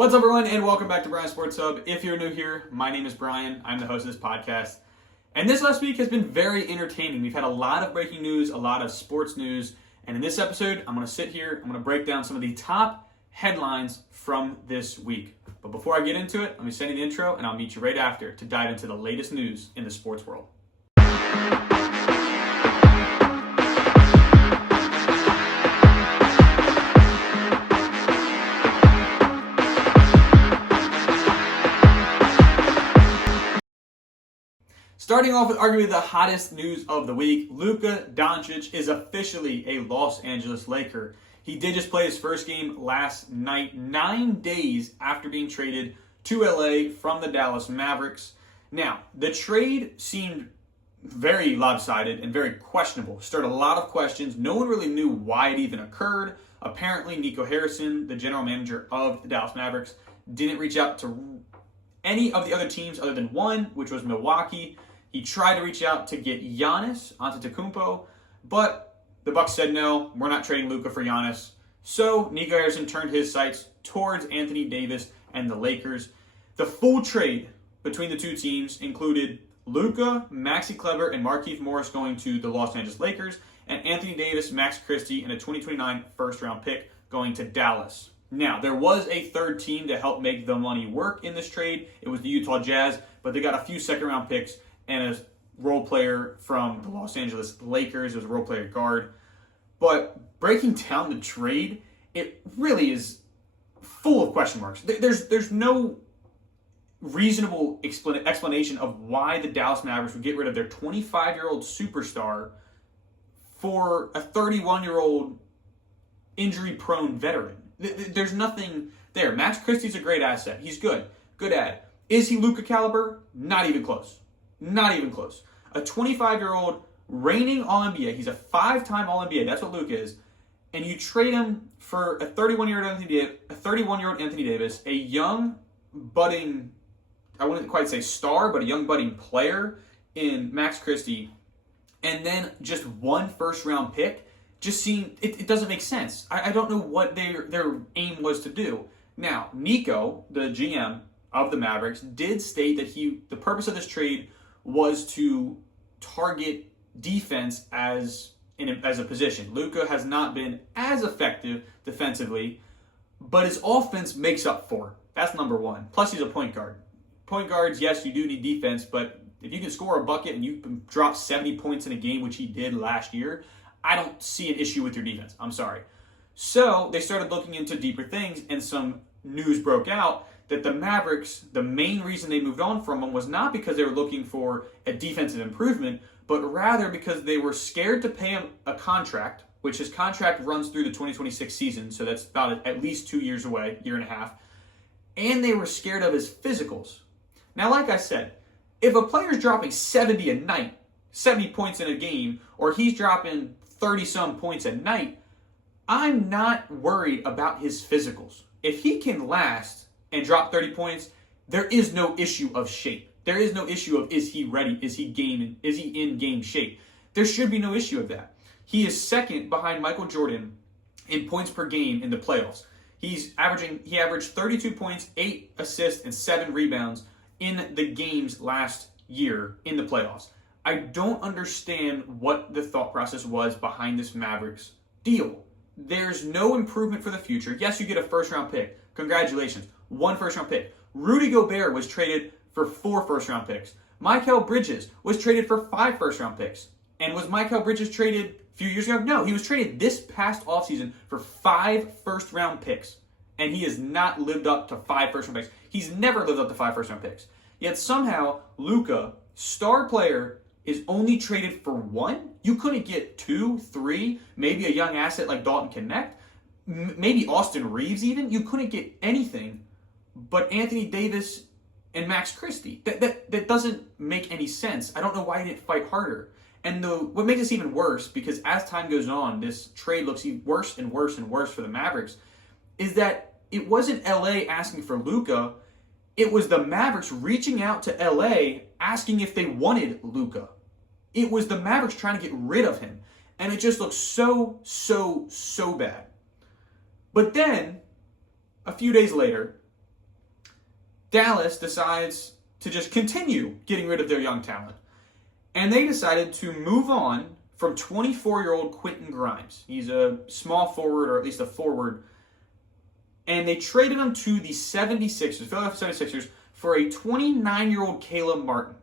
What's up, everyone, and welcome back to Brian Sports Hub. If you're new here, my name is Brian. I'm the host of this podcast. And this last week has been very entertaining. We've had a lot of breaking news, a lot of sports news. And in this episode, I'm going to sit here, I'm going to break down some of the top headlines from this week. But before I get into it, let me send you the intro, and I'll meet you right after to dive into the latest news in the sports world. Starting off with arguably the hottest news of the week, Luka Doncic is officially a Los Angeles Laker. He did just play his first game last night, 9 days after being traded to LA from the Dallas Mavericks. Now, the trade seemed very lopsided and very questionable. Started a lot of questions. No one really knew why it even occurred. Apparently, Nico Harrison, the general manager of the Dallas Mavericks, didn't reach out to any of the other teams other than one, which was Milwaukee. He tried to reach out to get Giannis Antetokounmpo, but the Bucks said no, we're not trading Luka for Giannis. So Nico Harrison turned his sights towards Anthony Davis and the Lakers. The full trade between the two teams included Luka, Maxi Kleber, and Markieff Morris going to the Los Angeles Lakers, and Anthony Davis, Max Christie, and a 2029 first-round pick going to Dallas. Now, there was a third team to help make the money work in this trade. It was the Utah Jazz, but they got a few second-round picks and a role player from the Los Angeles Lakers. It was a role player guard. But breaking down the trade, it really is full of question marks. There's no reasonable explanation of why the Dallas Mavericks would get rid of their 25-year-old superstar for a 31-year-old injury-prone veteran. There's nothing there. Max Christie's a great asset. He's good. Good ad. Is he Luka caliber? Not even close. Not even close. A 25-year-old reigning All-NBA. He's a 5-time All-NBA. That's what Luka is. And you trade him for a 31-year-old Anthony Davis, a young budding, I wouldn't quite say star, but a young budding player in Max Christie, and then just one first-round pick. Just seemed, it doesn't make sense. I don't know what their aim was to do. Now, Nico, the GM of the Mavericks, did state that the purpose of this trade was to target defense as a position. Luka has not been as effective defensively, but his offense makes up for it. That's number one. Plus, he's a point guard. Point guards, yes, you do need defense, but if you can score a bucket and you can drop 70 points in a game, which he did last year, I don't see an issue with your defense. I'm sorry. So they started looking into deeper things, and some news broke out that the Mavericks, the main reason they moved on from him was not because they were looking for a defensive improvement, but rather because they were scared to pay him a contract, which his contract runs through the 2026 season, so that's about at least 2 years away, year and a half, and they were scared of his physicals. Now, like I said, if a player's dropping 70 a night, 70 points in a game, or he's dropping 30-some points a night, I'm not worried about his physicals. If he can last and drop 30 points, there is no issue of shape. There is no issue of is he ready, is he in game shape. There should be no issue of that. He is second behind Michael Jordan in points per game in the playoffs. He averaged 32 points, 8 assists, and 7 rebounds in the games last year in the playoffs. I don't understand what the thought process was behind this Mavericks deal. There's no improvement for the future. Yes, you get a first-round pick. Congratulations. 1 first-round pick. Rudy Gobert was traded for 4 first-round picks. Mikal Bridges was traded for 5 first-round picks. And was Mikal Bridges traded a few years ago? No, he was traded this past offseason for 5 first-round picks. And he has not lived up to 5 first-round picks. He's never lived up to 5 first-round picks. Yet somehow, Luka, star player, is only traded for 1? You couldn't get 2, 3, maybe a young asset like Dalton Connect, maybe Austin Reeves even. You couldn't get anything but Anthony Davis and Max Christie. That doesn't make any sense. I don't know why he didn't fight harder. And what makes this even worse, because as time goes on, this trade looks even worse and worse and worse for the Mavericks, is that it wasn't LA asking for Luka. It was the Mavericks reaching out to LA asking if they wanted Luka. It was the Mavericks trying to get rid of him. And it just looks so bad. But then, a few days later, Dallas decides to just continue getting rid of their young talent. And they decided to move on from 24-year-old Quentin Grimes. He's a small forward, or at least a forward. And they traded him to the 76ers, Philadelphia 76ers, for a 29-year-old Caleb Martin.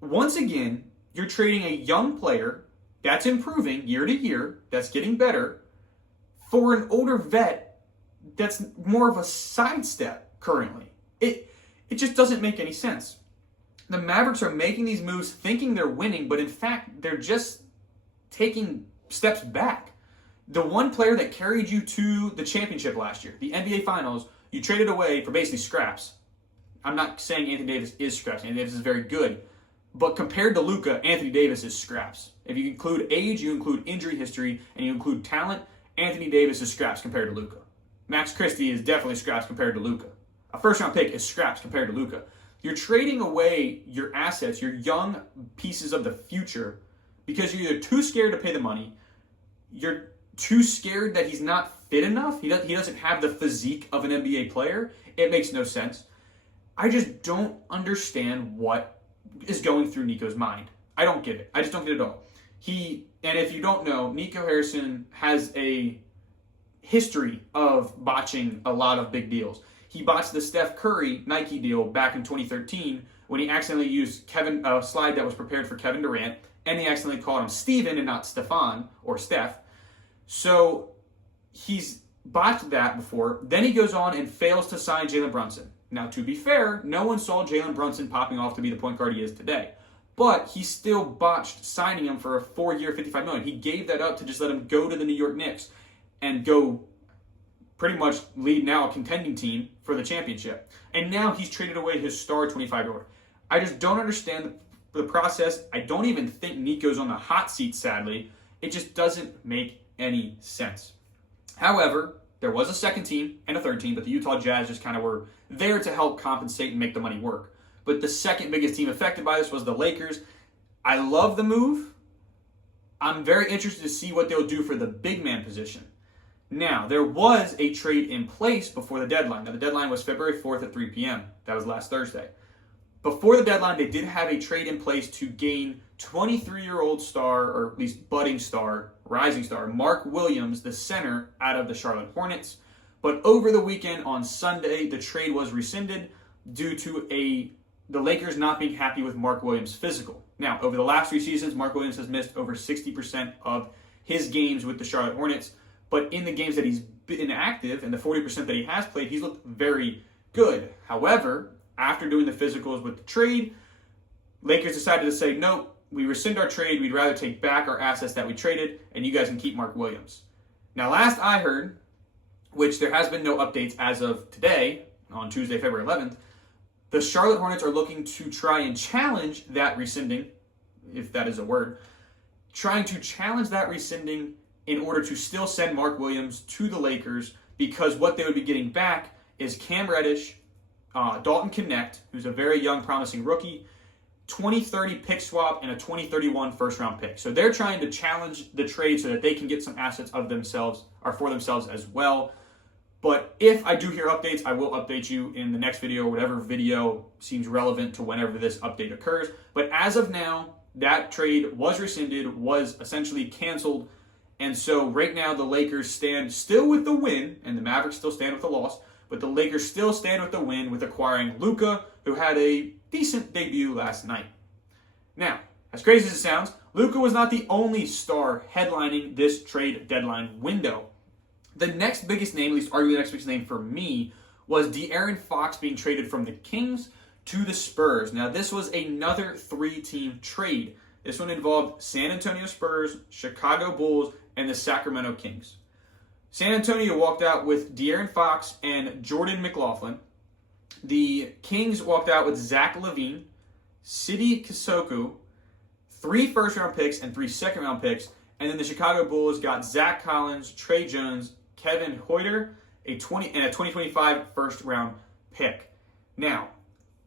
Once again, you're trading a young player that's improving year to year, that's getting better, for an older vet that's more of a sidestep currently. It just doesn't make any sense. The Mavericks are making these moves thinking they're winning, but in fact, they're just taking steps back. The one player that carried you to the championship last year, the NBA Finals, you traded away for basically scraps. I'm not saying Anthony Davis is scraps. Anthony Davis is very good. But compared to Luka, Anthony Davis is scraps. If you include age, you include injury history, and you include talent, Anthony Davis is scraps compared to Luka. Max Christie is definitely scraps compared to Luka. A first-round pick is scraps compared to Luka. You're trading away your assets, your young pieces of the future, because you're either too scared to pay the money, you're too scared that he's not fit enough, he doesn't have the physique of an NBA player. It makes no sense. I just don't understand what is going through Nico's mind. I don't get it. I just don't get it at all. And if you don't know, Nico Harrison has a history of botching a lot of big deals. He botched the Steph Curry Nike deal back in 2013 when he accidentally used a slide that was prepared for Kevin Durant, and he accidentally called him Steven and not Stefan or Steph. So he's botched that before. Then he goes on and fails to sign Jalen Brunson. Now, to be fair, no one saw Jalen Brunson popping off to be the point guard he is today. But he still botched signing him for a 4-year, $55 million. He gave that up to just let him go to the New York Knicks and go pretty much lead now a contending team for the championship. And now he's traded away his star 25-year-old. I just don't understand the process. I don't even think Nico's on the hot seat, sadly. It just doesn't make any sense. However, there was a second team and a third team, but the Utah Jazz just kind of were there to help compensate and make the money work. But the second biggest team affected by this was the Lakers. I love the move. I'm very interested to see what they'll do for the big man position. Now, there was a trade in place before the deadline. Now, the deadline was February 4th at 3 p.m. That was last Thursday. Before the deadline, they did have a trade in place to gain 23-year-old star, or at least budding star, rising star, Mark Williams, the center, out of the Charlotte Hornets. But over the weekend on Sunday, the trade was rescinded due to the Lakers not being happy with Mark Williams' physical. Now, over the last 3 seasons, Mark Williams has missed over 60% of his games with the Charlotte Hornets. But in the games that he's been active and the 40% that he has played, he's looked very good. However, after doing the physicals with the trade, Lakers decided to say, no, we rescind our trade. We'd rather take back our assets that we traded, and you guys can keep Mark Williams. Now, last I heard, which there has been no updates as of today, on Tuesday, February 11th, the Charlotte Hornets are looking to try and challenge that rescinding, if that is a word, trying to challenge that rescinding in order to still send Mark Williams to the Lakers, because what they would be getting back is Cam Reddish, Dalton Knecht, who's a very young, promising rookie, 2030 pick swap, and a 2031 first-round pick. So they're trying to challenge the trade so that they can get some assets of themselves, or for themselves as well. But if I do hear updates, I will update you in the next video, or whatever video seems relevant to whenever this update occurs. But as of now, that trade was rescinded, was essentially canceled. And so right now the Lakers stand still with the win, and the Mavericks still stand with the loss, but the Lakers still stand with the win with acquiring Luka, who had a decent debut last night. Now, as crazy as it sounds, Luka was not the only star headlining this trade deadline window. The next biggest name, at least arguably the next biggest name for me, was De'Aaron Fox being traded from the Kings to the Spurs. Now, this was another 3-team trade. This one involved San Antonio Spurs, Chicago Bulls, and the Sacramento Kings. San Antonio walked out with De'Aaron Fox and Jordan McLaughlin. The Kings walked out with Zach LaVine, Sidi Kisoku, 3 first-round picks and 3 second-round picks. And then the Chicago Bulls got Zach Collins, Trey Jones, Kevin Huerter, and a 2025 first-round pick. Now,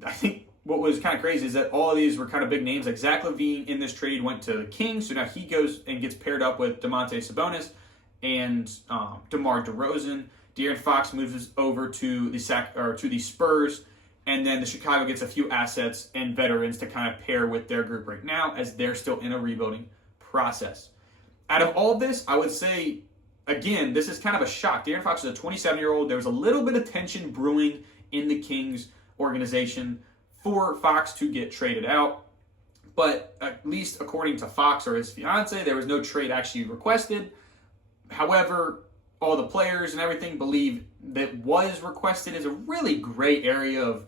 I think what was kind of crazy is that all of these were kind of big names. Like Zach LaVine in this trade went to the Kings, so now he goes and gets paired up with Domantas Sabonis and DeMar DeRozan. De'Aaron Fox moves over to the Spurs, and then the Chicago gets a few assets and veterans to kind of pair with their group right now as they're still in a rebuilding process. Out of all this, I would say, again, this is kind of a shock. De'Aaron Fox is a 27-year-old. There was a little bit of tension brewing in the Kings organization for Fox to get traded out. But at least according to Fox or his fiance, there was no trade actually requested. However, all the players and everything believe that was requested is a really gray area of,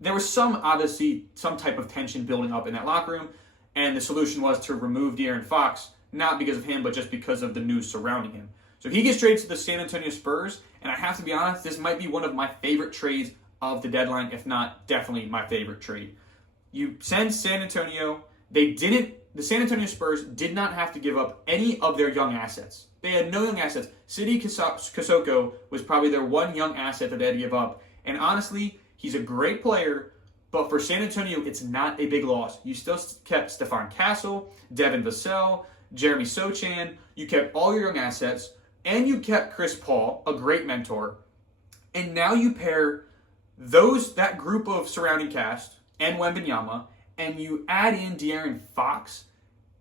there was obviously some type of tension building up in that locker room, and the solution was to remove De'Aaron Fox, not because of him, but just because of the news surrounding him. So he gets traded to the San Antonio Spurs, and I have to be honest, this might be one of my favorite trades of the deadline, if not definitely my favorite trade. You send San Antonio, the San Antonio Spurs did not have to give up any of their young assets. They had no young assets. Sidi Kosoko was probably their one young asset that they had to give up. And honestly, he's a great player, but for San Antonio, it's not a big loss. You still kept Stephon Castle, Devin Vassell, Jeremy Sochan. You kept all your young assets, and you kept Chris Paul, a great mentor. And now you pair that group of surrounding cast and Wembanyama, and you add in De'Aaron Fox.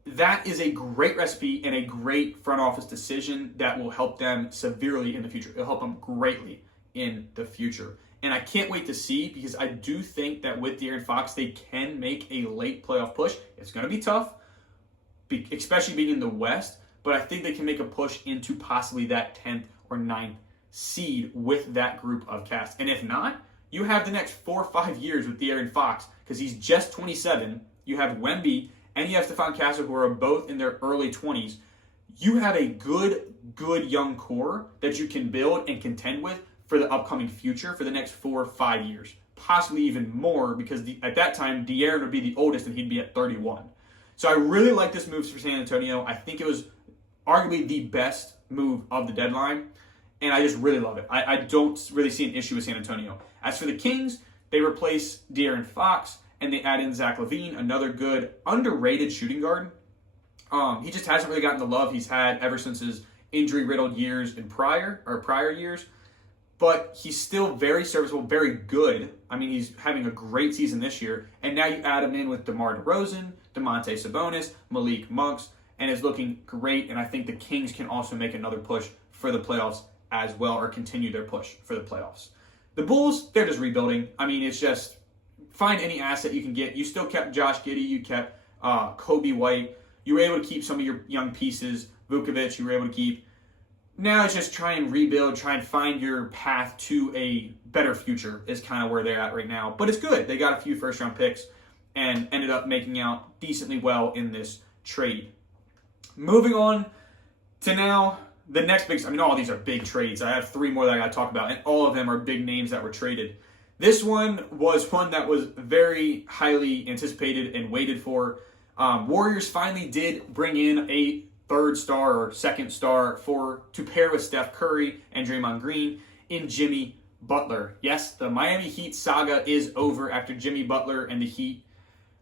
That is a great recipe and a great front office decision that will help them severely in the future. It'll help them greatly in the future. And I can't wait to see, because I do think that with De'Aaron Fox, they can make a late playoff push. It's going to be tough, especially being in the West, but I think they can make a push into possibly that 10th or 9th seed with that group of cast. And if not, you have the next 4 or 5 years with De'Aaron Fox, because he's just 27. You have Wemby and you have Stephon Castle, who are both in their early 20s. You have a good young core that you can build and contend with for the upcoming future for the next 4 or 5 years, possibly even more, because at that time, De'Aaron would be the oldest and he'd be at 31. So I really like this move for San Antonio. I think it was arguably the best move of the deadline, and I just really love it. I don't really see an issue with San Antonio. As for the Kings, they replace De'Aaron Fox, and they add in Zach LaVine, another good, underrated shooting guard. He just hasn't really gotten the love he's had ever since his injury-riddled years in prior years. But he's still very serviceable, very good. I mean, he's having a great season this year. And now you add him in with DeMar DeRozan, Domantas Sabonis, Malik Monk, and it's looking great. And I think the Kings can also make another push for the playoffs as well, or continue their push for the playoffs. The Bulls, they're just rebuilding. I mean, it's just find any asset you can get. You still kept Josh Giddey. You kept Kobe White. You were able to keep some of your young pieces. Vukovic, you were able to keep. Now it's just try and rebuild, try and find your path to a better future is kind of where they're at right now. But it's good. They got a few first-round picks and ended up making out decently well in this trade. Moving on to now the next big, all these are big trades. I have 3 more that I got to talk about, and all of them are big names that were traded. This one was one that was very highly anticipated and waited for. Warriors finally did bring in a third star or second star to pair with Steph Curry and Draymond Green in Jimmy Butler. Yes, the Miami Heat saga is over after Jimmy Butler and the Heat,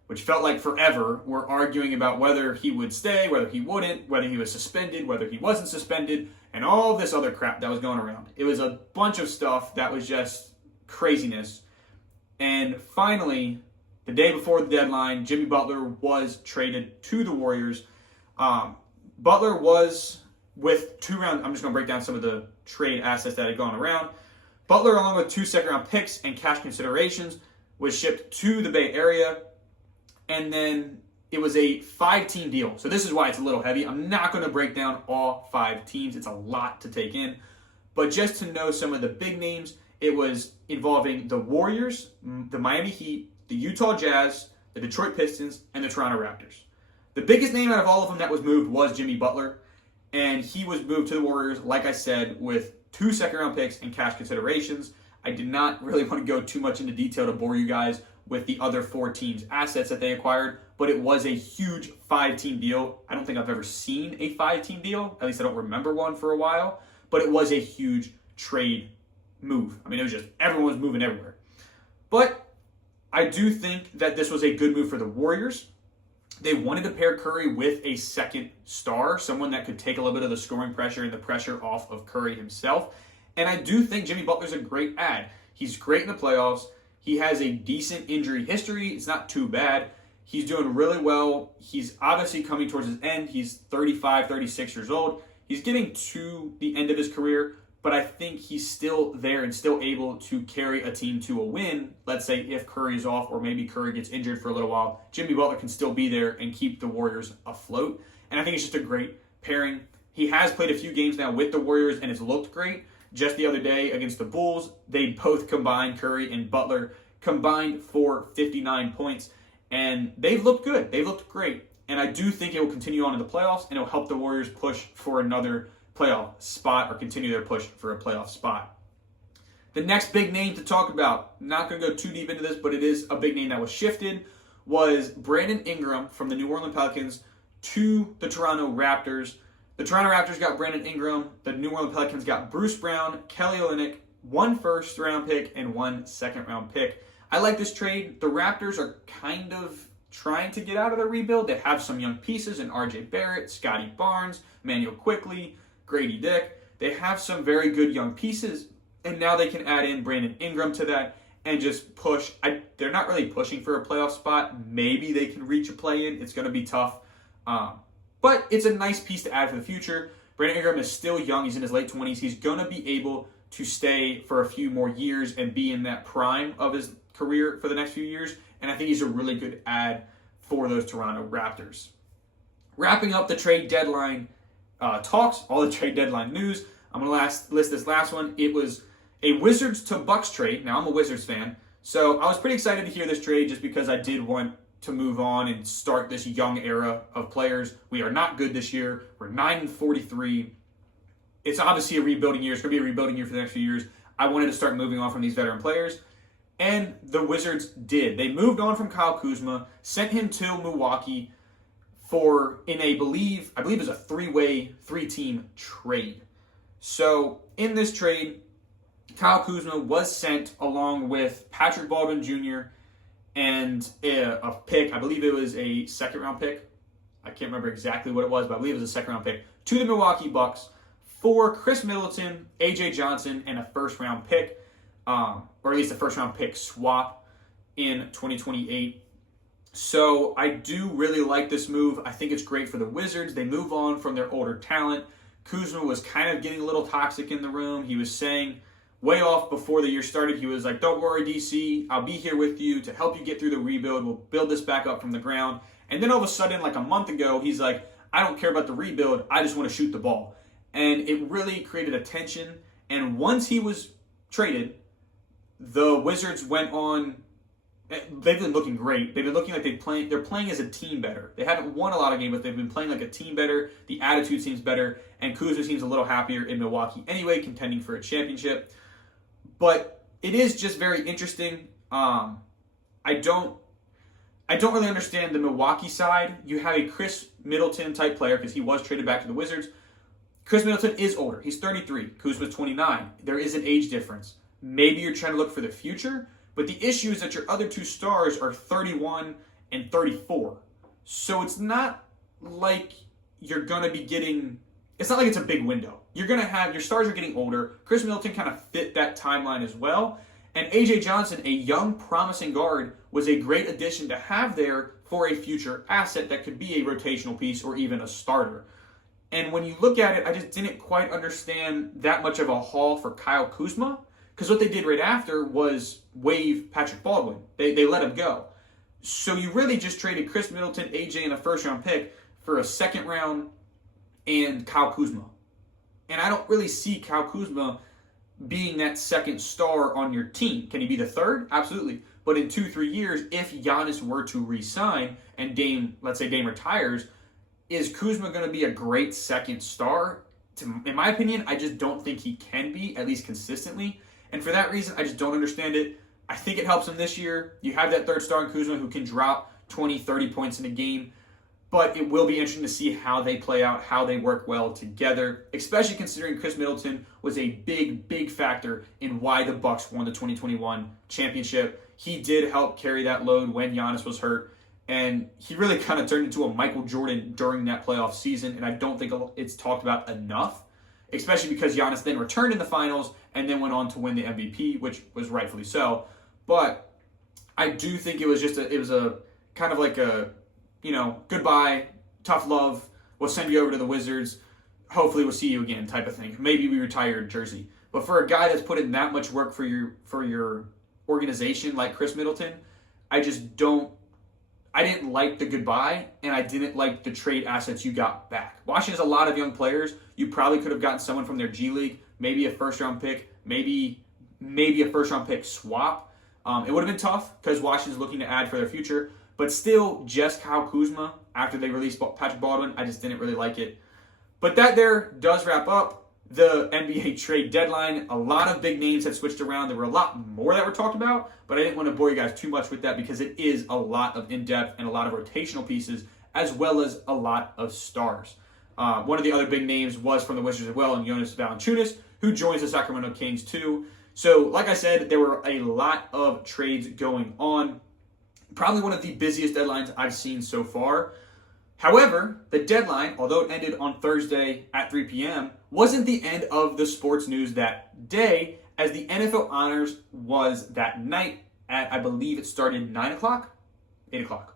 which felt like forever, were arguing about whether he would stay, whether he wouldn't, whether he was suspended, whether he wasn't suspended, and all this other crap that was going around. It was a bunch of stuff that was just craziness. And finally, the day before the deadline, Jimmy Butler was traded to the Warriors. Butler was with 2 rounds. I'm just going to break down some of the trade assets that had gone around. Butler, along with 2 second-round picks and cash considerations, was shipped to the Bay Area. And then it was a 5-team deal. So this is why it's a little heavy. I'm not going to break down all 5 teams. It's a lot to take in. But just to know some of the big names, it was involving the Warriors, the Miami Heat, the Utah Jazz, the Detroit Pistons, and the Toronto Raptors. The biggest name out of all of them that was moved was Jimmy Butler, and he was moved to the Warriors, like I said, with 2 second-round picks and cash considerations. I did not really want to go too much into detail to bore you guys with the other 4 teams' assets that they acquired, but it was a huge 5-team deal. I don't think I've ever seen a 5-team deal. At least I don't remember one for a while, but it was a huge trade move. I mean, it was just everyone was moving everywhere. But I do think that this was a good move for the Warriors. They wanted to pair Curry with a second star, someone that could take a little bit of the scoring pressure and the pressure off of Curry himself. And I do think Jimmy Butler's a great add. He's great in the playoffs. He has a decent injury history. It's not too bad. He's doing really well. He's obviously coming towards his end. He's 35, 36 years old. He's getting to the end of his career, but I think he's still there and still able to carry a team to a win. Let's say if Curry is off or maybe Curry gets injured for a little while, Jimmy Butler can still be there and keep the Warriors afloat. And I think it's just a great pairing. He has played a few games now with the Warriors and it's looked great. Just the other day against the Bulls, they both combined, Curry and Butler, combined for 59 points. And they've looked good. They've looked great. And I do think it will continue on in the playoffs, and it will help the Warriors push for another playoff spot or continue their push for a playoff spot. The next big name to talk about, not going to go too deep into this, but it is a big name that was shifted, was Brandon Ingram from the New Orleans Pelicans to the Toronto Raptors. The Toronto Raptors got Brandon Ingram. The New Orleans Pelicans got Bruce Brown, Kelly Olynyk, 1 first-round pick, and 1 second-round pick. I like this trade. The Raptors are kind of trying to get out of the rebuild. They have some young pieces in RJ Barrett, Scotty Barnes, Manuel Quickley, Grady Dick. They have some very good young pieces, and now they can add in Brandon Ingram to that and just push. They're not really pushing for a playoff spot. Maybe they can reach a play-in. It's going to be tough. But it's a nice piece to add for the future. Brandon Ingram is still young. He's in his late 20s. He's going to be able to stay for a few more years and be in that prime of his career for the next few years. And I think he's a really good add for those Toronto Raptors. Wrapping up the trade deadline talks, all the trade deadline news, I'm going to list this last one. It was a Wizards to Bucks trade. Now, I'm a Wizards fan, so I was pretty excited to hear this trade just because I did want to move on and start this young era of players. We are not good this year. We're 9-43. It's obviously a rebuilding year. It's going to be a rebuilding year for the next few years. I wanted to start moving on from these veteran players. And the Wizards did. They moved on from Kyle Kuzma, sent him to Milwaukee I believe it was a three-team trade. So in this trade, Kyle Kuzma was sent along with Patrick Baldwin Jr. and a pick. I believe it was a second-round pick. I can't remember exactly what it was, but I believe it was a second-round pick to the Milwaukee Bucks for Chris Middleton, A.J. Johnson, and a first-round pick. Or at least a first-round pick swap in 2028. So I do really like this move. I think it's great for the Wizards. They move on from their older talent. Kuzma was kind of getting a little toxic in the room. He was saying way off before the year started, he was like, don't worry, DC. I'll be here with you to help you get through the rebuild. We'll build this back up from the ground. And then all of a sudden, like a month ago, he's like, I don't care about the rebuild. I just want to shoot the ball. And it really created a tension. And once he was traded, the Wizards went on. They've been looking great. They've been looking like they're playing as a team better. They haven't won a lot of games, but they've been playing like a team better. The attitude seems better, and Kuzma seems a little happier in Milwaukee anyway, contending for a championship. But it is just very interesting. I don't really understand the Milwaukee side. You have a Chris Middleton type player because he was traded back to the Wizards. Chris Middleton is older. He's 33. Kuzma's 29. There is an age difference. Maybe you're trying to look for the future, but the issue is that your other two stars are 31 and 34. So it's not like you're going to be getting, it's not like it's a big window. You're going to have, your stars are getting older. Chris Middleton kind of fit that timeline as well. And A.J. Johnson, a young, promising guard, was a great addition to have there for a future asset that could be a rotational piece or even a starter. And when you look at it, I just didn't quite understand that much of a haul for Kyle Kuzma. Because what they did right after was waive Patrick Baldwin. They let him go. So you really just traded Chris Middleton, AJ, and a first-round pick for a second round and Kyle Kuzma. And I don't really see Kyle Kuzma being that second star on your team. Can he be the third? Absolutely. But in 2-3 years, if Giannis were to re-sign and Dame, let's say Dame retires, is Kuzma going to be a great second star? In my opinion, I just don't think he can be, at least consistently. And for that reason, I just don't understand it. I think it helps him this year. You have that third star in Kuzma who can drop 20, 30 points in a game. But it will be interesting to see how they play out, how they work well together, especially considering Chris Middleton was a big, big factor in why the Bucks won the 2021 championship. He did help carry that load when Giannis was hurt. And he really kind of turned into a Michael Jordan during that playoff season. And I don't think it's talked about enough, especially because Giannis then returned in the finals and then went on to win the MVP, which was rightfully so. But I do think it was a kind of like a, goodbye, tough love, we'll send you over to the Wizards, hopefully we'll see you again type of thing. Maybe we retire your jersey. But for a guy that's put in that much work for your organization like Chris Middleton, I didn't like the goodbye, and I didn't like the trade assets you got back. Washington has a lot of young players. You probably could have gotten someone from their G League, maybe a first-round pick, maybe a first-round pick swap. It would have been tough because Washington's looking to add for their future, but still, just Kyle Kuzma, after they released Patrick Baldwin, I just didn't really like it. But that there does wrap up the NBA trade deadline. A lot of big names had switched around. There were a lot more that were talked about, but I didn't want to bore you guys too much with that because it is a lot of in-depth and a lot of rotational pieces, as well as a lot of stars. One of the other big names was from the Wizards as well, and Jonas Valanciunas, who joins the Sacramento Kings too. So, like I said, there were a lot of trades going on. Probably one of the busiest deadlines I've seen so far. However, the deadline, although it ended on Thursday at 3 p.m., wasn't the end of the sports news that day, as the NFL Honors was that night at, I believe it started 9 o'clock? 8 o'clock.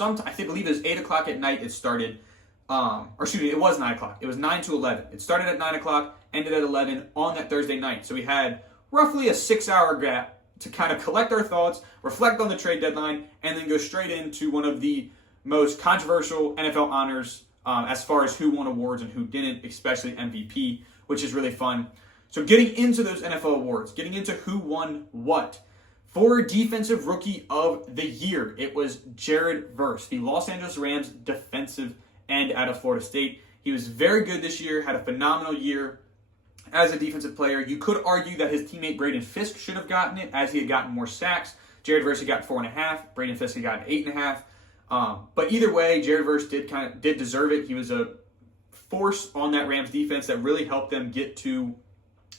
I believe it was 8 o'clock at night it started. It was 9 o'clock. It was 9 to 11. It started at 9 o'clock, ended at 11 on that Thursday night. So we had roughly a 6-hour gap to kind of collect our thoughts, reflect on the trade deadline, and then go straight into one of the most controversial NFL honors as far as who won awards and who didn't, especially MVP, which is really fun. So getting into those NFL awards, getting into who won what. For Defensive Rookie of the Year, it was Jared Verse, the Los Angeles Rams defensive end out of Florida State. He was very good this year, had a phenomenal year as a defensive player. You could argue that his teammate Braden Fisk should have gotten it, as he had gotten more sacks. Jared Verse had got 4.5. Braden Fisk had gotten 8.5. But either way, Jared Verse did deserve it. He was a force on that Rams defense that really helped them get to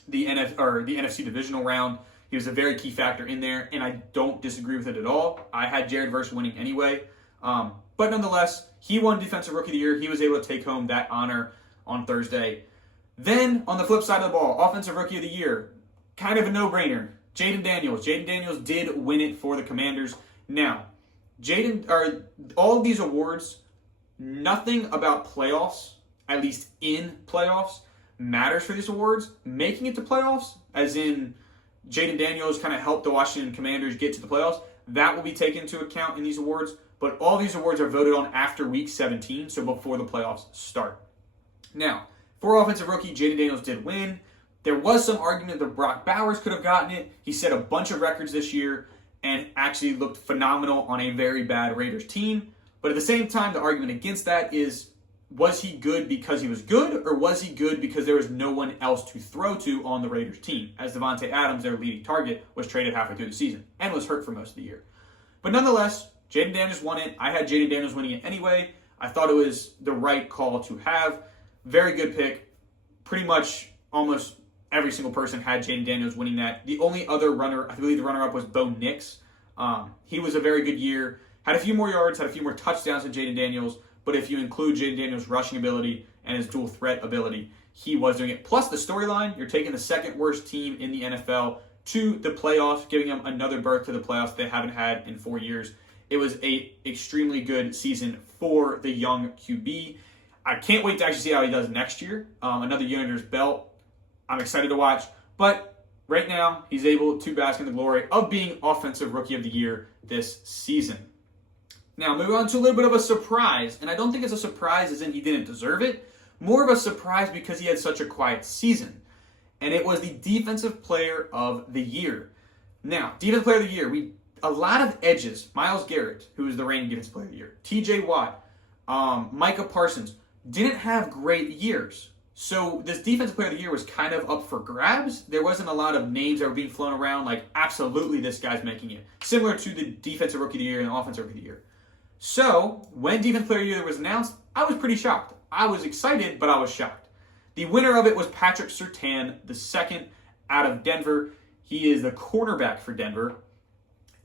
the NFC divisional round. He was a very key factor in there, and I don't disagree with it at all. I had Jared Verse winning anyway. But nonetheless, he won Defensive Rookie of the Year. He was able to take home that honor on Thursday. Then, on the flip side of the ball, Offensive Rookie of the Year, kind of a no-brainer. Jaden Daniels. Jaden Daniels did win it for the Commanders. Now, all of these awards, nothing about playoffs, at least in playoffs, matters for these awards. Making it to playoffs, as in Jaden Daniels kind of helped the Washington Commanders get to the playoffs, that will be taken into account in these awards. But all these awards are voted on after Week 17, so before the playoffs start. Now, for Offensive Rookie, Jaden Daniels did win. There was some argument that Brock Bowers could have gotten it. He set a bunch of records this year and actually looked phenomenal on a very bad Raiders team. But at the same time, the argument against that is, was he good because he was good, or was he good because there was no one else to throw to on the Raiders team, as Devontae Adams, their leading target, was traded halfway through the season and was hurt for most of the year. But nonetheless, Jaden Daniels won it. I had Jaden Daniels winning it anyway. I thought it was the right call to have. Very good pick. Pretty much almost every single person had Jaden Daniels winning that. The only other runner, I believe the runner-up was Bo Nix. He was a very good year. Had a few more yards, had a few more touchdowns than Jaden Daniels. But if you include Jaden Daniels' rushing ability and his dual threat ability, he was doing it. Plus the storyline, you're taking the second worst team in the NFL to the playoffs, giving them another berth to the playoffs they haven't had in 4 years. It was an extremely good season for the young QB. I can't wait to actually see how he does next year. Another year under his belt. I'm excited to watch. But right now, he's able to bask in the glory of being Offensive Rookie of the Year this season. Now, moving on to a little bit of a surprise. And I don't think it's a surprise as in he didn't deserve it. More of a surprise because he had such a quiet season. And it was the Defensive Player of the Year. Now, Defensive Player of the Year, a lot of edges. Myles Garrett, who is the reigning Defensive Player of the Year. TJ Watt, Micah Parsons, didn't have great years. So this Defensive Player of the Year was kind of up for grabs. There wasn't a lot of names that were being flown around like, absolutely this guy's making it. Similar to the Defensive Rookie of the Year and Offensive Rookie of the Year. So when Defensive Player of the Year was announced, I was pretty shocked. I was excited, but I was shocked. The winner of it was Patrick Surtain, the second out of Denver. He is the cornerback for Denver.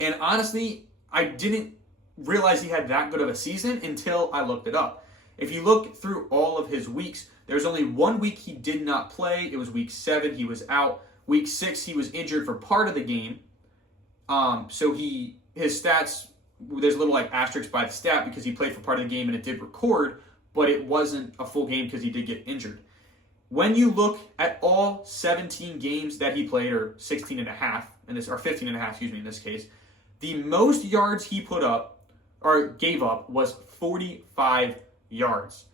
And honestly, I didn't realize he had that good of a season until I looked it up. If you look through all of his weeks, there's only 1 week he did not play. It was week 7. He was out Week 6, he was injured for part of the game. So his stats, there's a little like asterisk by the stat because he played for part of the game and it did record, but it wasn't a full game because he did get injured. When you look at all 17 games that he played, or 16 and a half, or 15 and a half, in this case, the most yards he put up, or gave up, was 45 yards.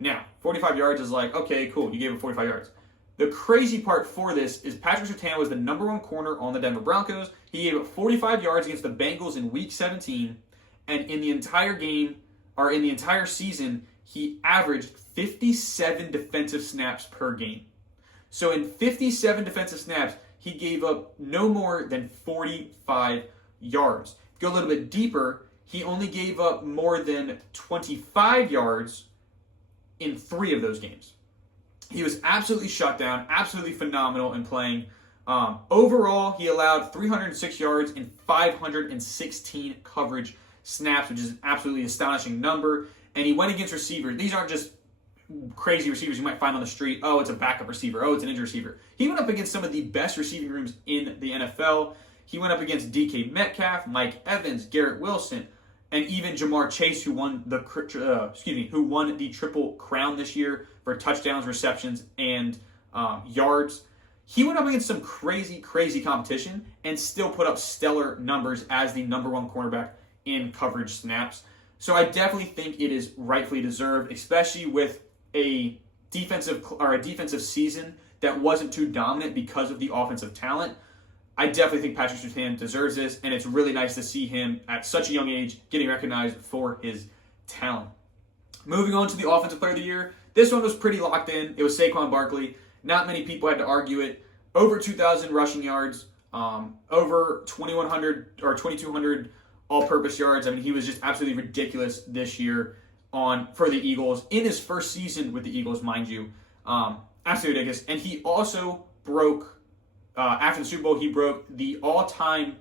Now, 45 yards is like, okay, cool, you gave up 45 yards. The crazy part for this is Patrick Surtain was the number 1 corner on the Denver Broncos. He gave up 45 yards against the Bengals in Week 17, and in the entire game, or in the entire season, he averaged 57 defensive snaps per game. So in 57 defensive snaps, he gave up no more than 45 yards. Go a little bit deeper, he only gave up more than 25 yards in 3 of those games. He was absolutely shut down, absolutely phenomenal in playing. Overall, he allowed 306 yards in 516 coverage snaps, which is an absolutely astonishing number. And he went against receivers. These aren't just crazy receivers you might find on the street. Oh, it's a backup receiver. Oh, it's an injured receiver. He went up against some of the best receiving rooms in the NFL. He went up against DK Metcalf, Mike Evans, Garrett Wilson, and even Jamar Chase, who won the Triple Crown this year for touchdowns, receptions, and yards. He went up against some crazy competition and still put up stellar numbers as the number 1 cornerback in coverage snaps. So I definitely think it is rightfully deserved, especially with a defensive season that wasn't too dominant because of the offensive talent. I definitely think Patrick Surtain deserves this, and it's really nice to see him at such a young age getting recognized for his talent. Moving on to the Offensive Player of the Year, this one was pretty locked in. It was Saquon Barkley. Not many people had to argue it. Over 2,000 rushing yards, over 2,100 or 2,200 all-purpose yards. I mean, he was just absolutely ridiculous this year for the Eagles in his first season with the Eagles, mind you. Absolutely ridiculous. And he also broke, after the Super Bowl, he broke the all-time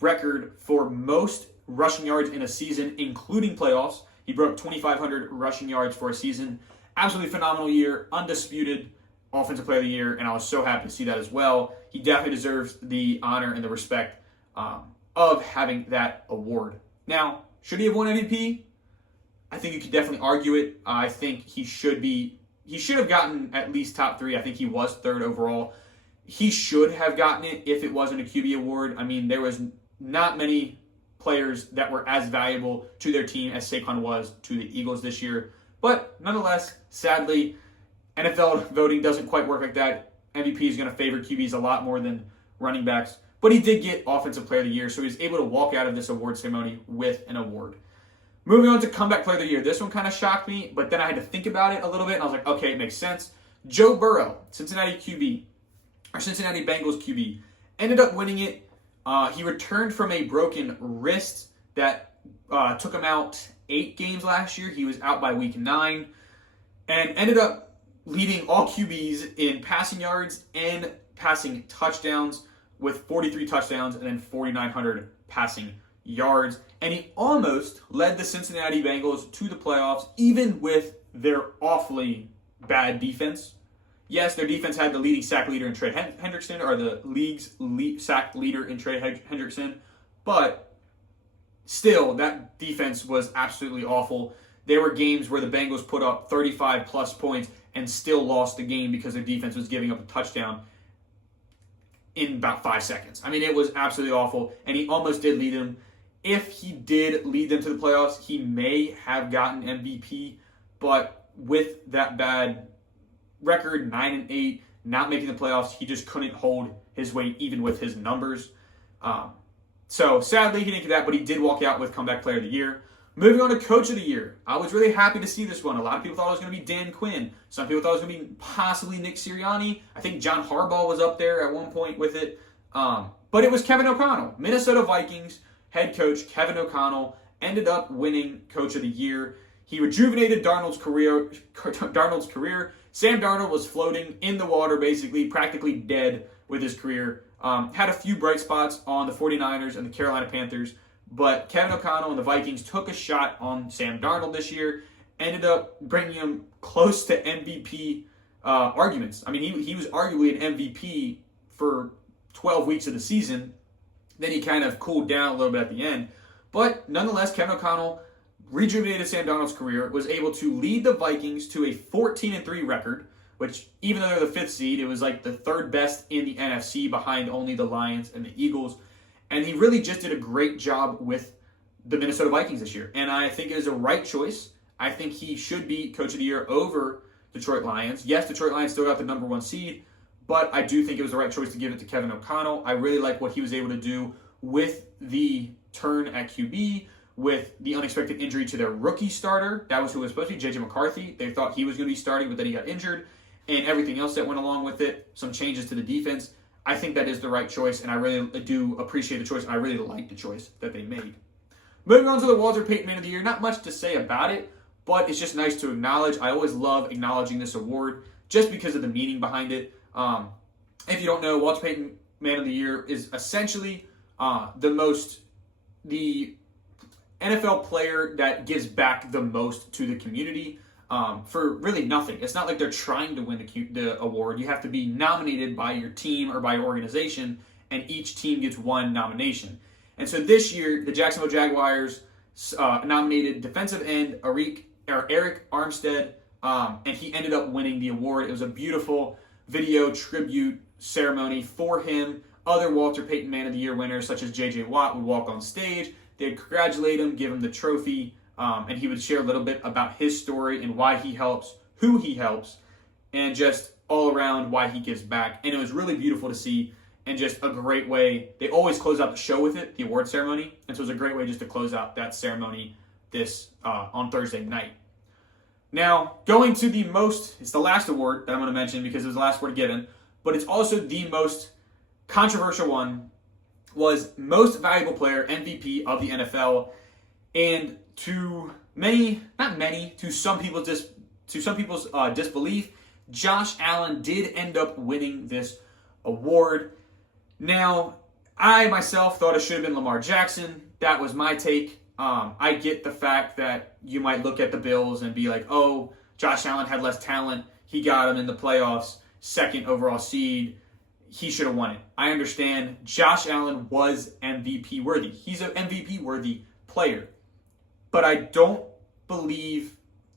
record for most rushing yards in a season, including playoffs. He broke 2,500 rushing yards for a season. Absolutely phenomenal year, undisputed Offensive Player of the Year, and I was so happy to see that as well. He definitely deserves the honor and the respect of having that award. Now, should he have won MVP? I think you could definitely argue it. I think he should have gotten at least top 3. I think he was 3rd overall. He should have gotten it if it wasn't a QB award. I mean, there was not many players that were as valuable to their team as Saquon was to the Eagles this year. But nonetheless, sadly, NFL voting doesn't quite work like that. MVP is going to favor QBs a lot more than running backs. But he did get Offensive Player of the Year, so he was able to walk out of this award ceremony with an award. Moving on to Comeback Player of the Year. This one kind of shocked me, but then I had to think about it a little bit, and I was like, okay, it makes sense. Joe Burrow, Cincinnati Bengals QB, ended up winning it. He returned from a broken wrist that took him out 8 games last year. He was out by week 9 and ended up leading all QBs in passing yards and passing touchdowns with 43 touchdowns and then 4,900 passing yards. And he almost led the Cincinnati Bengals to the playoffs, even with their awfully bad defense. Yes, their defense had the leading sack leader in Trey Hendrickson, or the league's sack leader in Trey Hendrickson, but still, that defense was absolutely awful. There were games where the Bengals put up 35-plus points and still lost the game because their defense was giving up a touchdown in about 5 seconds. I mean, it was absolutely awful, and he almost did lead them. If he did lead them to the playoffs, he may have gotten MVP, but with that bad record, 9-8, not making the playoffs, he just couldn't hold his weight even with his numbers. So sadly, he didn't get that, but he did walk out with Comeback Player of the Year. Moving on to Coach of the Year. I was really happy to see this one. A lot of people thought it was going to be Dan Quinn. Some people thought it was going to be possibly Nick Sirianni. I think John Harbaugh was up there at one point with it. But it was Kevin O'Connell. Minnesota Vikings head coach Kevin O'Connell ended up winning Coach of the Year. He rejuvenated Darnold's career. Sam Darnold was floating in the water, basically, practically dead with his career. Had a few bright spots on the 49ers and the Carolina Panthers, but Kevin O'Connell and the Vikings took a shot on Sam Darnold this year, ended up bringing him close to MVP arguments. I mean, he was arguably an MVP for 12 weeks of the season. Then he kind of cooled down a little bit at the end. But nonetheless, Kevin O'Connell rejuvenated Sam Darnold's career, was able to lead the Vikings to a 14-3 record, which even though they're the 5th seed, it was like the 3rd best in the NFC behind only the Lions and the Eagles. And he really just did a great job with the Minnesota Vikings this year. And I think it was a right choice. I think he should be Coach of the Year over Detroit Lions. Yes, Detroit Lions still got the number 1 seed, but I do think it was the right choice to give it to Kevin O'Connell. I really like what he was able to do with the turn at QB, with the unexpected injury to their rookie starter. That was who was supposed to be, J.J. McCarthy. They thought he was going to be starting, but then he got injured, and everything else that went along with it, some changes to the defense. I think that is the right choice, and I really do appreciate the choice, and I really like the choice that they made. Moving on to the Walter Payton Man of the Year, not much to say about it, but it's just nice to acknowledge. I always love acknowledging this award just because of the meaning behind it. If you don't know, Walter Payton Man of the Year is essentially the NFL player that gives back the most to the community for really nothing. It's not like they're trying to win the award. You have to be nominated by your team or by your organization, and each team gets one nomination. And so this year, the Jacksonville Jaguars nominated defensive end Eric Armstead, and he ended up winning the award. It was a beautiful video tribute ceremony for him. Other Walter Payton Man of the Year winners, such as J.J. Watt, would walk on stage. They'd congratulate him, give him the trophy, and he would share a little bit about his story and why he helps, who he helps, and just all around why he gives back. And it was really beautiful to see, and just a great way. They always close out the show with it, the award ceremony, and so it was a great way just to close out that ceremony on Thursday night. Now, going to it's the last award that I'm going to mention because it was the last award given, but it's also the most controversial one, was Most Valuable Player, MVP of the NFL. And to some people's disbelief, Josh Allen did end up winning this award. Now, I myself thought it should have been Lamar Jackson. That was my take. I get the fact that you might look at the Bills and be like, oh, Josh Allen had less talent. He got him in the playoffs, 2nd overall seed. He should have won it. I understand Josh Allen was MVP worthy. He's an MVP worthy player. But I don't believe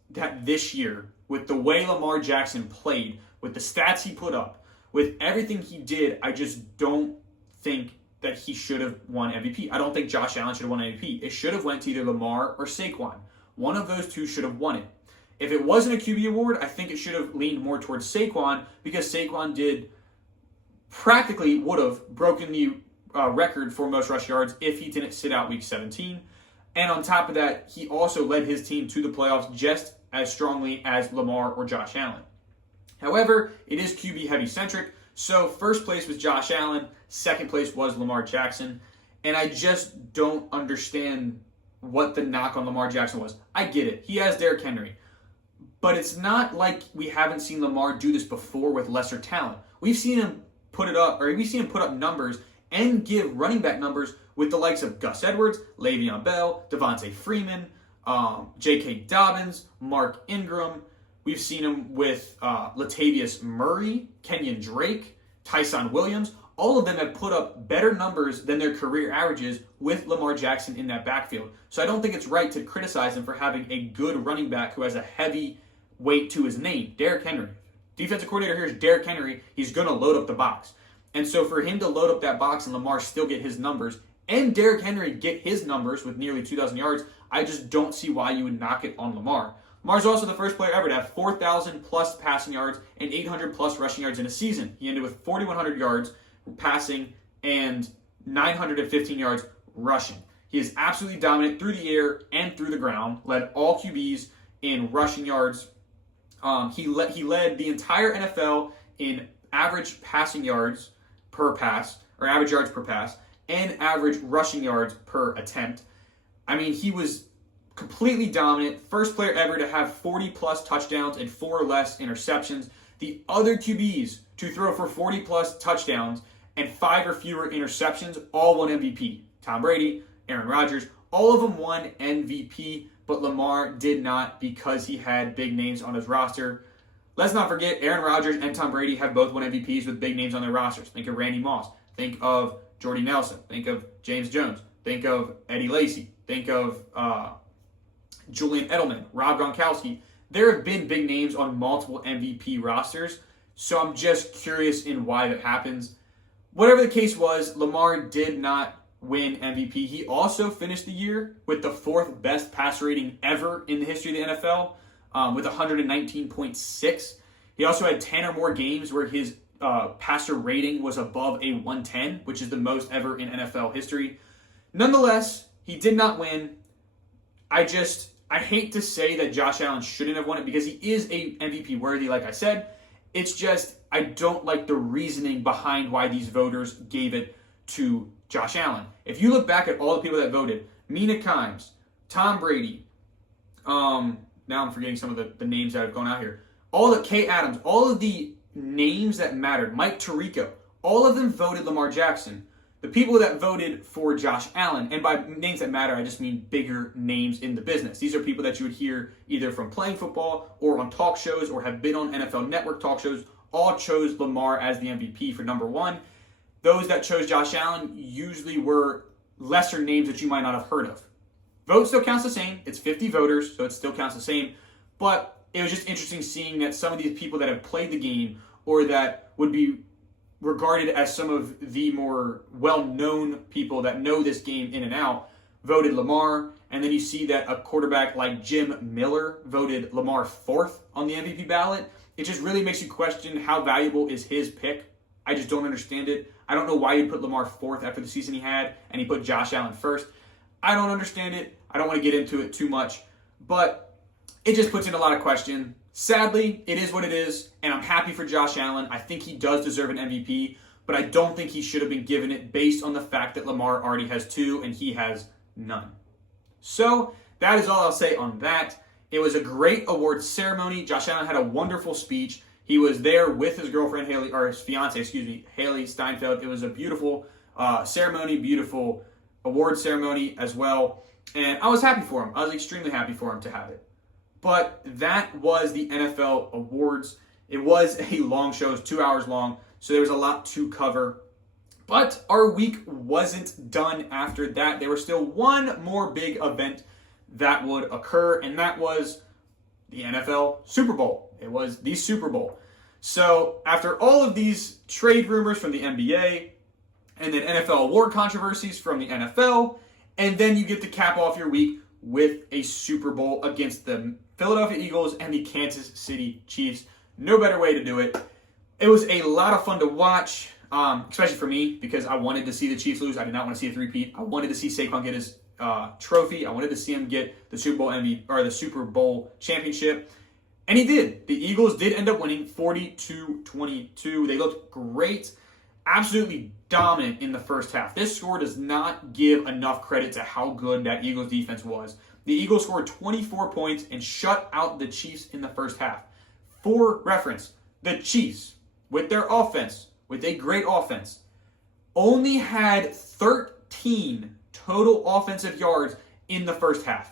that this year, with the way Lamar Jackson played, with the stats he put up, with everything he did, I just don't think that he should have won MVP. I don't think Josh Allen should have won MVP. It should have went to either Lamar or Saquon. One of those two should have won it. If it wasn't a QB award, I think it should have leaned more towards Saquon, because Saquon would have broken the record for most rush yards if he didn't sit out week 17. And on top of that, he also led his team to the playoffs just as strongly as Lamar or Josh Allen. However, it is QB heavy centric. So first place was Josh Allen, second place was Lamar Jackson. And I just don't understand what the knock on Lamar Jackson was. I get it. He has Derrick Henry. But it's not like we haven't seen Lamar do this before with lesser talent. We've seen him put up numbers and give running back numbers with the likes of Gus Edwards, Le'Veon Bell, Devontae Freeman, J.K. Dobbins, Mark Ingram. We've seen him with Latavius Murray, Kenyon Drake, Tyson Williams. All of them have put up better numbers than their career averages with Lamar Jackson in that backfield. So I don't think it's right to criticize him for having a good running back who has a heavy weight to his name, Derrick Henry. Defensive coordinator here is Derrick Henry. He's going to load up the box. And so for him to load up that box and Lamar still get his numbers, and Derrick Henry get his numbers with nearly 2,000 yards, I just don't see why you would knock it on Lamar. Lamar's also the first player ever to have 4,000 plus passing yards and 800 plus rushing yards in a season. He ended with 4,100 yards passing and 915 yards rushing. He is absolutely dominant through the air and through the ground, led all QBs in rushing yards. He led the entire NFL in average passing yards per pass, or average yards per pass, and average rushing yards per attempt. I mean, he was completely dominant. First player ever to have 40 plus touchdowns and 4 or less interceptions. The other QBs to throw for 40 plus touchdowns and 5 or fewer interceptions all won MVP. Tom Brady, Aaron Rodgers, all of them won MVP, but Lamar did not because he had big names on his roster. let's not forget Aaron Rodgers and Tom Brady have both won MVPs with big names on their rosters. Think of Randy Moss. Think of Jordy Nelson. Think of James Jones. Think of Eddie Lacy. Think of Julian Edelman, Rob Gronkowski. There have been big names on multiple MVP rosters, so I'm just curious in why that happens. Whatever the case was, Lamar did not win MVP. He also finished the year with the 4th best passer rating ever in the history of the NFL, with 119.6. He also had 10 or more games where his passer rating was above a 110, which is the most ever in NFL history. Nonetheless, he did not win. I hate to say that Josh Allen shouldn't have won it because he is a MVP worthy, like I said. It's just, I don't like the reasoning behind why these voters gave it to Josh Allen. If you look back at all the people that voted, Mina Kimes, Tom Brady, now I'm forgetting some of the names that have gone out here. All the Kay Adams, all of the names that mattered, Mike Tirico, all of them voted Lamar Jackson. The people that voted for Josh Allen, and by names that matter, I just mean bigger names in the business. These are people that you would hear either from playing football or on talk shows or have been on NFL Network talk shows, all chose Lamar as the MVP for number 1. Those that chose Josh Allen usually were lesser names that you might not have heard of. Vote still counts the same. It's 50 voters, so it still counts the same. But it was just interesting seeing that some of these people that have played the game or that would be regarded as some of the more well-known people that know this game in and out voted Lamar. And then you see that a quarterback like Jim Miller voted Lamar 4th on the MVP ballot. It just really makes you question how valuable is his pick. I just don't understand it. I don't know why you put Lamar 4th after the season he had and he put Josh Allen 1st. I don't understand it. I don't want to get into it too much, but it just puts in a lot of question. Sadly, it is what it is, and I'm happy for Josh Allen. I think he does deserve an MVP, but I don't think he should have been given it based on the fact that Lamar already has 2 and he has none. So that is all I'll say on that. It was a great awards ceremony. Josh Allen had a wonderful speech. He was there with his girlfriend, his fiance, Haley Steinfeld. It was a beautiful ceremony, beautiful award ceremony as well. And I was happy for him. I was extremely happy for him to have it. But that was the NFL awards. It was a long show. It was 2 hours long, so there was a lot to cover. But our week wasn't done after that. There was still one more big event that would occur, and that was the NFL Super Bowl. It was the Super Bowl. So after all of these trade rumors from the NBA, and then NFL award controversies from the NFL, and then you get to cap off your week with a Super Bowl against the Philadelphia Eagles and the Kansas City Chiefs. No better way to do it. It was a lot of fun to watch, especially for me, because I wanted to see the Chiefs lose. I did not want to see a three-peat. I wanted to see Saquon get his trophy. I wanted to see him get the Super Bowl MVP or the Super Bowl championship. And he did. The Eagles did end up winning 42-22. They looked great, absolutely dominant in the first half. This score does not give enough credit to how good that Eagles defense was. The Eagles scored 24 points and shut out the Chiefs in the first half. For reference, the Chiefs, with their offense, with a great offense, only had 13 total offensive yards in the first half.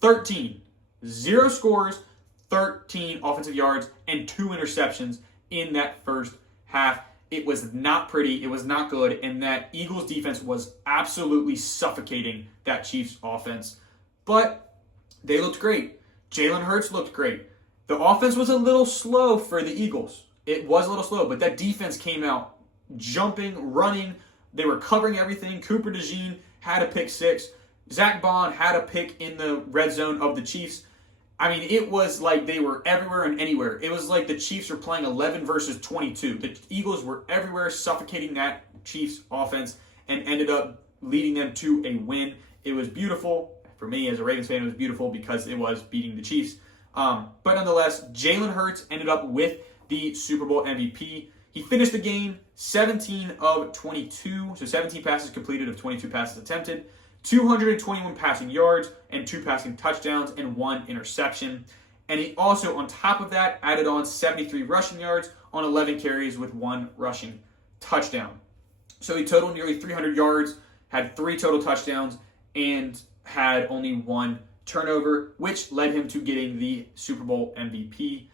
13. 0 scores, 13 offensive yards, and 2 interceptions in that first half. It was not pretty. It was not good. And that Eagles defense was absolutely suffocating that Chiefs offense. But they looked great. Jalen Hurts looked great. The offense was a little slow for the Eagles. It was a little slow, but that defense came out jumping, running. They were covering everything. Cooper DeJean had a pick 6. Zach Bond had a pick in the red zone of the Chiefs. I mean, it was like they were everywhere and anywhere. It was like the Chiefs were playing 11 versus 22. The Eagles were everywhere, suffocating that Chiefs offense and ended up leading them to a win. It was beautiful. For me, as a Ravens fan, it was beautiful because it was beating the Chiefs. But nonetheless, Jalen Hurts ended up with the Super Bowl MVP. He finished the game 17 of 22, so 17 passes completed of 22 passes attempted, 221 passing yards and 2 passing touchdowns and 1 interception. And he also, on top of that, added on 73 rushing yards on 11 carries with 1 rushing touchdown. So he totaled nearly 300 yards, had 3 total touchdowns, and had only 1 turnover, which led him to getting the Super Bowl MVP.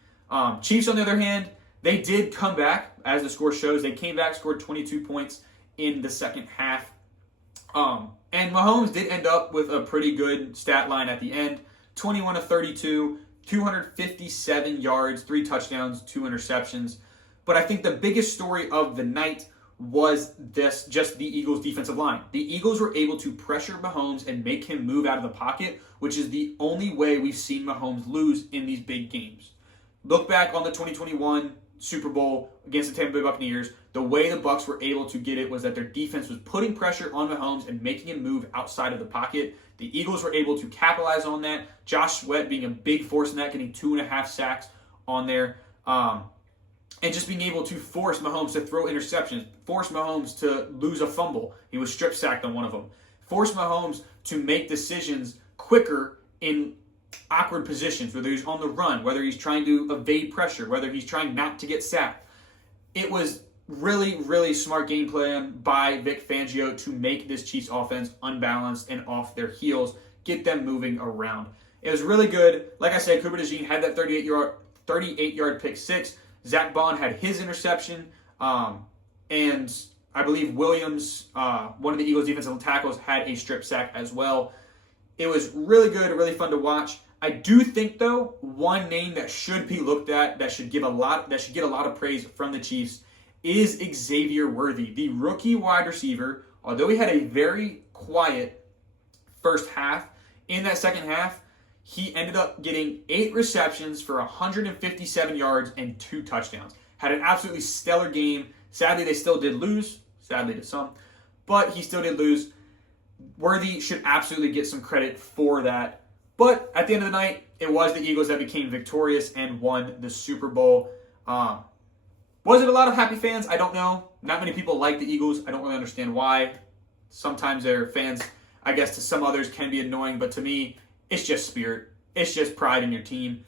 Chiefs, on the other hand, they did come back, as the score shows. They came back, scored 22 points in the second half. And Mahomes did end up with a pretty good stat line at the end. 21 of 32, 257 yards, 3 touchdowns, 2 interceptions. But I think the biggest story of the night was just the Eagles' defensive line. The Eagles were able to pressure Mahomes and make him move out of the pocket, which is the only way we've seen Mahomes lose in these big games. Look back on the 2021 Super Bowl against the Tampa Bay Buccaneers. The way the Bucs were able to get it was that their defense was putting pressure on Mahomes and making him move outside of the pocket. The Eagles were able to capitalize on that. Josh Sweat being a big force in that, getting 2.5 sacks on there. And just being able to force Mahomes to throw interceptions, force Mahomes to lose a fumble. He was strip sacked on one of them. Force Mahomes to make decisions quicker in awkward positions, whether he's on the run, whether he's trying to evade pressure, whether he's trying not to get sacked. It was really, really smart game plan by Vic Fangio to make this Chiefs offense unbalanced and off their heels, get them moving around. It was really good. Like I said, Cooper DeJean had that 38-yard pick six. Zach Bond had his interception, and I believe Williams, one of the Eagles' defensive tackles, had a strip sack as well. It was really good, really fun to watch. I do think, though, one name that should be looked at, that should get a lot of praise from the Chiefs, is Xavier Worthy, the rookie wide receiver. Although he had a very quiet first half, in that second half, he ended up getting 8 receptions for 157 yards and 2 touchdowns. Had an absolutely stellar game. Sadly, they still did lose. Sadly to some. But he still did lose. Worthy should absolutely get some credit for that. But at the end of the night, it was the Eagles that became victorious and won the Super Bowl. Was it a lot of happy fans? I don't know. Not many people like the Eagles. I don't really understand why. Sometimes their fans, I guess to some others, can be annoying. But to me, it's just spirit. It's just pride in your team.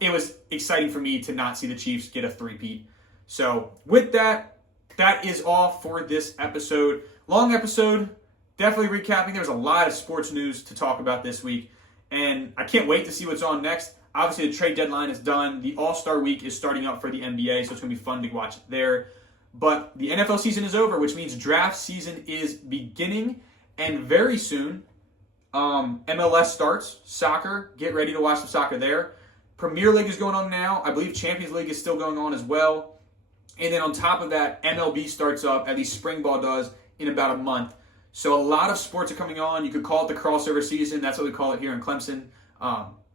It was exciting for me to not see the Chiefs get a three-peat. So with that, that is all for this episode. Long episode. Definitely recapping. There's a lot of sports news to talk about this week. And I can't wait to see what's on next. Obviously, the trade deadline is done. The All-Star Week is starting up for the NBA, so it's going to be fun to watch there. But the NFL season is over, which means draft season is beginning. And very soon, MLS starts. Soccer. Get ready to watch some soccer there. Premier League is going on now. I believe Champions League is still going on as well. And then on top of that, MLB starts up, at least spring ball does, in about a month. So a lot of sports are coming on. You could call it the crossover season. That's what we call it here in Clemson.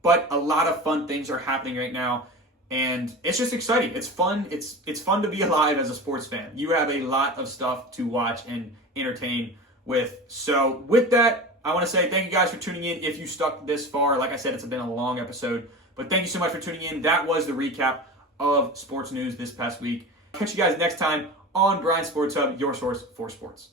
But a lot of fun things are happening right now. And it's just exciting. It's fun. It's fun to be alive as a sports fan. You have a lot of stuff to watch and entertain with. So with that, I want to say thank you guys for tuning in. If you stuck this far, like I said, it's been a long episode. But thank you so much for tuning in. That was the recap of sports news this past week. Catch you guys next time on Brian Sports Hub, your source for sports.